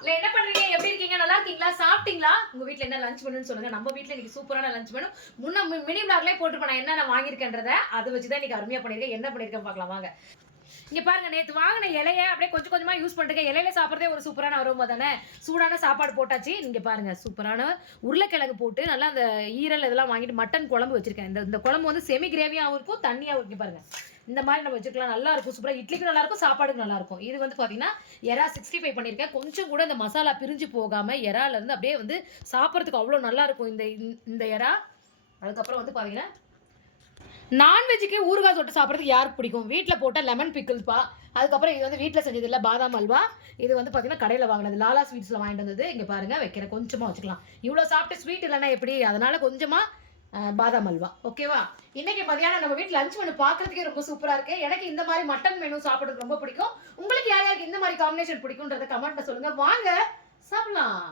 இல்ல என்ன பண்றீங்க? எப்படி இருக்கீங்க? நல்லா இருக்கீங்களா? சாப்பிட்டீங்களா? உங்க வீட்ல என்ன லஞ்ச் மெனுன்னு சொல்லுங்க. நம்ம வீட்ல இன்னைக்கு சூப்பரான லஞ்ச் மெனு. முன்ன மினி விளாக்லயே போட்டுருப்பேன் நான் என்னென்ன வாங்கியிருக்கேன்றத. அத வச்சு தான் இன்னைக்கு அருமையா பண்ணியிருக்கேன். என்ன பண்ணியிருக்கேன் பார்க்கலாம் வாங்க. இங்க பாருங்க நேத்து வாங்குன இலைய அப்படியே கொஞ்சம் கொஞ்சமா யூஸ் பண்ணிருக்கேன். இலையில சாப்பிடுறதே ஒரு சூப்பரான அரோமா தானே. சூடான சாப்பாடு போட்டாச்சு. இங்க பாருங்க சூப்பரான உருளைக்கிழங்கு போட்டு நல்லா அந்த ஈரல் இதெல்லாம் வாங்கிட்டு மட்டன் குழம்பு வச்சிருக்கேன். இந்த இந்த குழம்பு வந்து செமி கிரேவியாவும் இருக்கும், தண்ணியாவும் இருக்கு பாருங்க. இந்த மாதிரி நம்ம வச்சுக்கலாம். நல்லா இருக்கும். சூப்பரா இட்லிக்கும் நல்லா இருக்கும், சாப்பாடுக்கும் நல்லா இருக்கும். இது வந்து பாத்தீங்கன்னா எறா 65 பண்ணியிருக்கேன். கொஞ்சம் கூட இந்த மசாலா பிரிஞ்சு போகாம எறால இருந்து அப்படியே வந்து சாப்பிடறதுக்கு அவ்வளவு நல்லா இருக்கும் இந்த எறா. அதுக்கப்புறம் வந்து பாத்தீங்கன்னா நான்வெஜ்ஜுக்கு ஊறுகாய் தொட்டு சாப்பிட்றதுக்கு யாருக்கு பிடிக்கும்? வீட்ல போட்ட லெமன் பிக்கிள்ப்பா. அதுக்கப்புறம் இது வந்து வீட்ல செஞ்சது இல்ல பாதாம் அல்வா. இது வந்து பார்த்தீங்கன்னா கடையில வாங்குனது. லாலா ஸ்வீட்ஸ்ல வாங்கிட்டு வந்தது. இங்க பாருங்க வைக்கிறேன். கொஞ்சமா வச்சுக்கலாம். இவ்ளோ சாப்பிட்டு ஸ்வீட் இல்லன்னா எப்படி? அதனால கொஞ்சமா பாதாம் அல்வா. ஓகேவா? இன்னைக்கு மதியானம் நம்ம வீட்ல லஞ்ச் மெனு பார்க்கறதுக்கே ரொம்ப சூப்பரா இருக்கு. எனக்கு இந்த மாரி மட்டன் மெனு சாப்பிடுறது ரொம்ப பிடிக்கும். உங்களுக்கு யார் யாருக்கு இந்த மாரி காம்பினேஷன் பிடிக்கும்ன்றத கமெண்ட்ல சொல்லுங்க. வாங்க சாப்பிடலாம்.